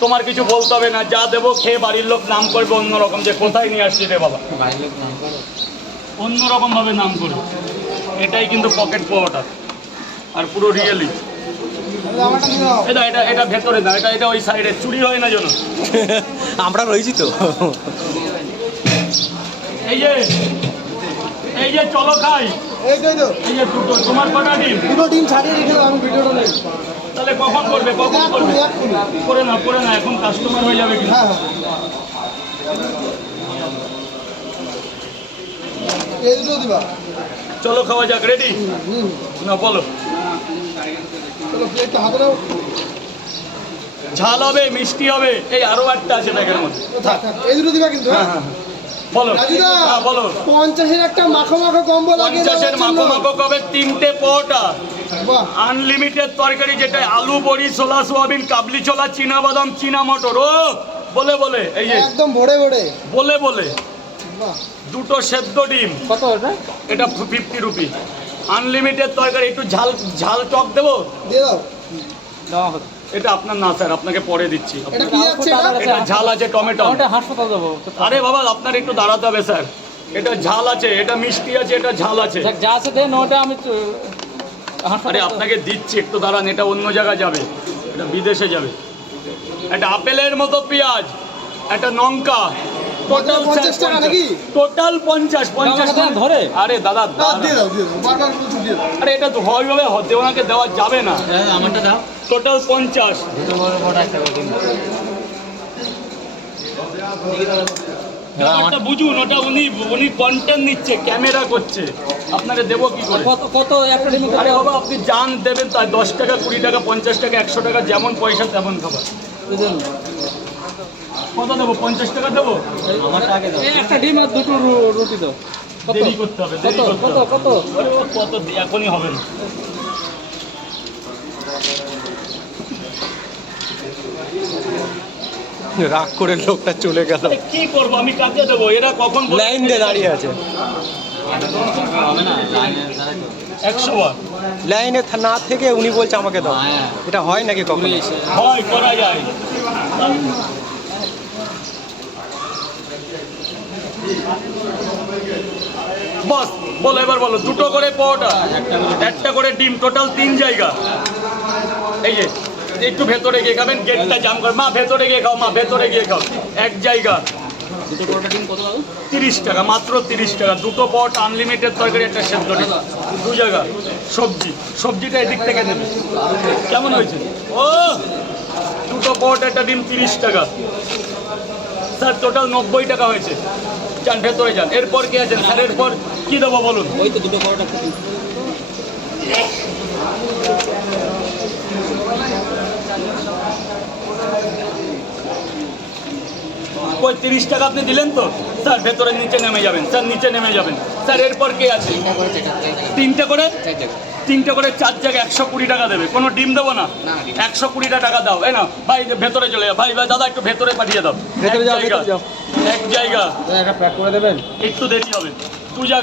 তোমার কিছু বলতে হবে না যা দেবো খেয়ে বাড়ির লোক নাম করবে অন্যরকম যে কোথায় নিয়ে আসছি রে বাবা। অন্যরকম ভাবে নাম করবে এটাই কিন্তু পকেট পাওয়াটা আর পুরো রিয়েলি এটা এটা এটা ভেতরে না এটা এটা ওই সাইডে চুরি হয় না যেন। আমরা রয়েছি তো। এই যে এই যে চলো খাই। এইটাই তো এই যে। দুটো তোমার কটা ডিম দুটো ডিম ছাড়িয়ে রেখে দাও, আমি ভিডিওটা নেই। তাহলে কখন করবে? কখন করবে। করে না করে না এখন কাস্টমার হয়ে যাবে হ্যাঁ হ্যাঁ। এই দুটো দিবা। চলো খাওয়া যাক রেডি না বলো। চলো প্লেটটা হাতে নাও। ঝাল হবে মিষ্টি হবে এই আরও একটা আছে ব্যাগের মধ্যে। এই দুটো দিবা কিন্তু হ্যাঁ হ্যাঁ। হ্যাঁ পঞ্চাশের একটা মাখো মাখো কম্বো পঞ্চাশের মাখো কবে? তিনটে পটা আনলিমিটেড তরকারি যেটা আলু বড়ি ছোলা সোয়াবিন কাবলি ছোলা চীনা বাদাম চীনা মটর ও বলে বলে এই যে। একদম ভরে ভরে। বলে বলে। দুটো সেদ্ধ ডিম। কত ওটা? এটা ফিফটি রুপি আনলিমিটেড তরকারি একটু ঝাল ঝাল টক দেবো? দিয়ে দাও। দেওয়া এটা আপনার না স্যার আপনাকে পরে দিচ্ছি। এটা ঝাল আছে টমেটো। হাসপাতাল দেবো। আরে বাবা আপনার একটু দাঁড়াতে হবে স্যার। এটা ঝাল আছে এটা মিষ্টি আছে এটা ঝাল আছে। যা আছে দেন ওটা আমি আরে আপনাকে দিচ্ছি একটু দাঁড়ান এটা অন্য জায়গায় যাবে। এটা বিদেশে যাবে। একটা আপেলের মতো পেঁয়াজ একটা লঙ্কা। টোটাল পঞ্চাশ টাকা নাকি? টোটাল পঞ্চাশ পঞ্চাশ দাম ধরে? আরে দাদা আরে এটা ওনাকে দেওয়া যাবে না। আমারটা দাও। টোটাল পঞ্চাশ। ব্যাপারটা বুঝুন ওটা উনি উনি কন্টেন্ট নিচ্ছে ক্যামেরা করছে। আপনাকে দেবো কি করে? কত কত আরে বাবা আপনি জান দেবেন তাই দশ টাকা কুড়ি টাকা পঞ্চাশ টাকা একশো টাকা যেমন পয়সা তেমন খাবার। বুঝলেন? কত দেবো? পঞ্চাশ টাকা দেবো? একটা ডিম আর দুটো রুটি দাও। কত? দেরি করতে হবে। কত? কত এখনই হবে না। রাগ করে লোকটা চলে গেল। কি করব? আমি কাকে দেবো। এরা কখন লাইন দিয়ে দাঁড়িয়ে আছে। না লাইনে একশো বার। লাইনে না থেকে উনি বলছে আমাকে দাও। হ্যাঁ। এটা হয় নাকি কখনো? হয় করা যায়। বস বলো এবার বলো দুটো করে পরোটা একটা করে ডিম টোটাল তিন জায়গা। এই যে একটু ভেতরে গিয়ে খাবেন গেটটা জাম করে। মা ভেতরে গিয়ে খাও মা ভেতরে গিয়ে খাও। এক জায়গা। দুটো পরোটা ডিম কত দাও তিরিশ টাকা মাত্র তিরিশ টাকা। দুটো পট আনলিমিটেড তরকারি একটা সেদ্ধ ডিম। দু জায়গা। সবজি। সবজিটা এদিক থেকে নেবে। কেমন হয়েছে? ও! দুটো পট একটা ডিম তিরিশ টাকা। স্যার টোটাল নব্বই টাকা হয়েছে। যান ভেতরে যান। এরপর কি আছেন? স্যার এরপর কী দেবো বলুন? ওই তো দুটো পরোটা। ডিম ওই তিরিশ টাকা আপনি দিলেন তো? স্যার ভেতরে নিচে নেমে যাবেন। স্যার নিচে নেমে যাবেন। স্যার এরপর কে আছে? তিনটে করে তিনটে করে? চার জায়গায় একশো কুড়ি টাকা দেবে। কোনো ডিম দেবো না? একশো কুড়িটা টাকা দাও। এই না ভাই ভেতরে চলে যাও। ভাই ভাই দাদা একটু ভেতরে পাঠিয়ে দাও। এক জায়গা, ভেতরে যাও। এক জায়গা। একটা প্যাক করে দেবেন? একটু দেরি হবে। দু জায়গা